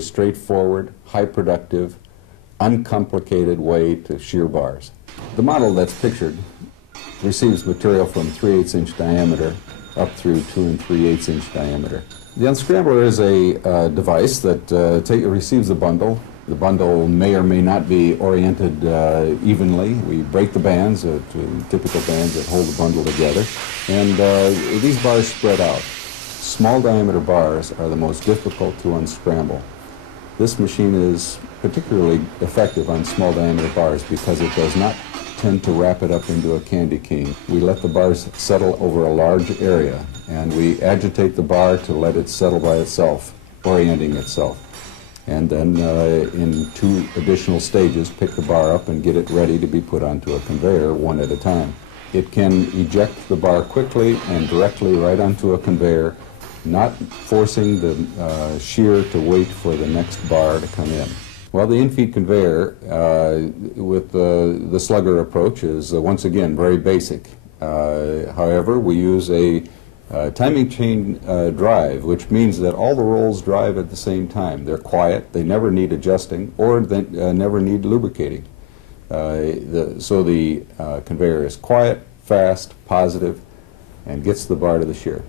very straightforward, high productive, uncomplicated way to shear bars. The model that's pictured receives material from 3/8 inch diameter up through 2 3/8 inch diameter. The unscrambler is a device that receives the bundle. The bundle may or may not be oriented evenly. We break the bands, typical bands that hold the bundle together, and these bars spread out. Small diameter bars are the most difficult to unscramble. This machine is particularly effective on small diameter bars because it does not tend to wrap it up into a candy cane. We let the bars settle over a large area, and we agitate the bar to let it settle by itself, orienting itself. And then in 2 additional stages, pick the bar up and get it ready to be put onto a conveyor one at a time. It can eject the bar quickly and directly right onto a conveyor, not forcing the shear to wait for the next bar to come in. Well, the in-feed conveyor with the Slugger approach is once again very basic. However, we use a timing chain drive, which means that all the rolls drive at the same time. They're quiet, they never need adjusting, or they never need lubricating. So the conveyor is quiet, fast, positive, and gets the bar to the shear.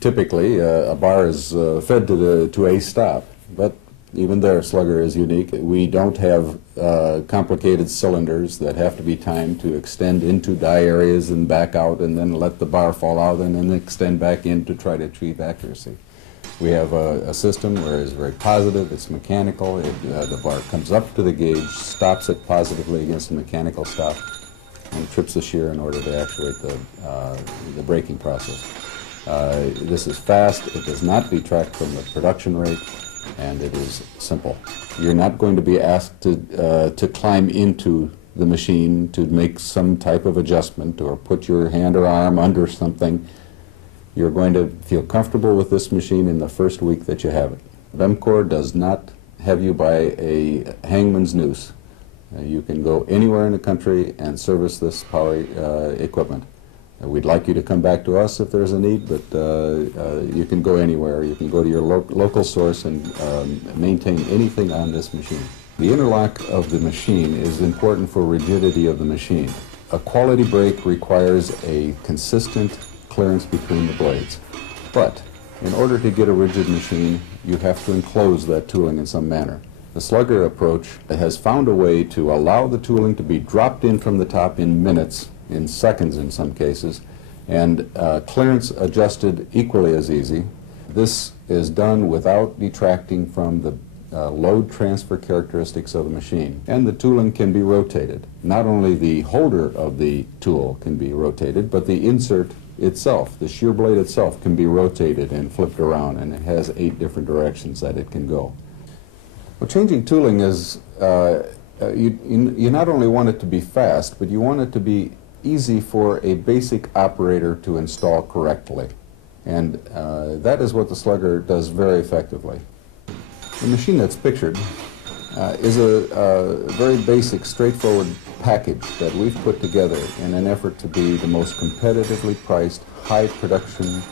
Typically, a bar is fed to a stop, but even there, Slugger is unique. We don't have complicated cylinders that have to be timed to extend into die areas and back out and then let the bar fall out and then extend back in to try to achieve accuracy. We have a system where it's very positive, it's mechanical, the bar comes up to the gauge, stops it positively against a mechanical stop, and trips the shear in order to actuate the braking process. This is fast, it does not detract from the production rate, and it is simple. You're not going to be asked to climb into the machine to make some type of adjustment or put your hand or arm under something. You're going to feel comfortable with this machine in the first week that you have it. Vemcor does not have you by a hangman's noose. You can go anywhere in the country and service this power equipment. We'd like you to come back to us if there's a need, but you can go anywhere. You can go to your local source and maintain anything on this machine. The interlock of the machine is important for rigidity of the machine. A quality brake requires a consistent clearance between the blades. But in order to get a rigid machine, you have to enclose that tooling in some manner. The Slugger approach has found a way to allow the tooling to be dropped in from the top in minutes, in seconds in some cases, and clearance adjusted equally as easy. This is done without detracting from the load transfer characteristics of the machine. And the tooling can be rotated. Not only the holder of the tool can be rotated, but the insert itself, the shear blade itself, can be rotated and flipped around, and it has 8 different directions that it can go. Well, changing tooling is, you not only want it to be fast, but you want it to be easy for a basic operator to install correctly. And that is what the Slugger does very effectively. The machine that's pictured is a very basic, straightforward package that we've put together in an effort to be the most competitively priced, high production,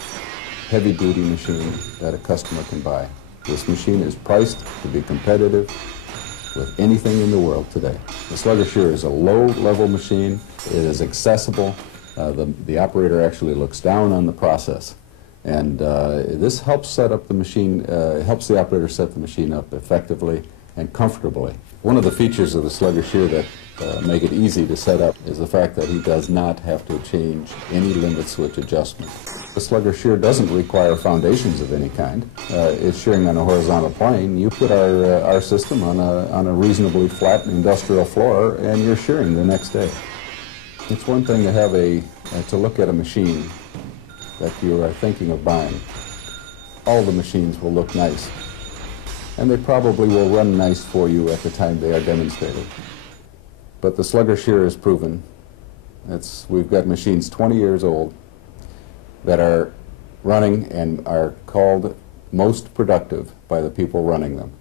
heavy-duty machine that a customer can buy. This machine is priced to be competitive with anything in the world today. The Slugger shearer is a low-level machine. It is accessible. The operator actually looks down on the process. And this helps set up the machine, helps the operator set the machine up effectively and comfortably. One of the features of the Slugger shearer that make it easy to set up is the fact that he does not have to change any limit switch adjustment. The Slugger shearer doesn't require foundations of any kind. It's shearing on a horizontal plane. You put our system on a reasonably flat industrial floor and you're shearing the next day. It's one thing to have to look at a machine that you are thinking of buying. All the machines will look nice, and they probably will run nice for you at the time they are demonstrated. But the Slugger shearer is proven. We've got machines 20 years old that are running and are called most productive by the people running them.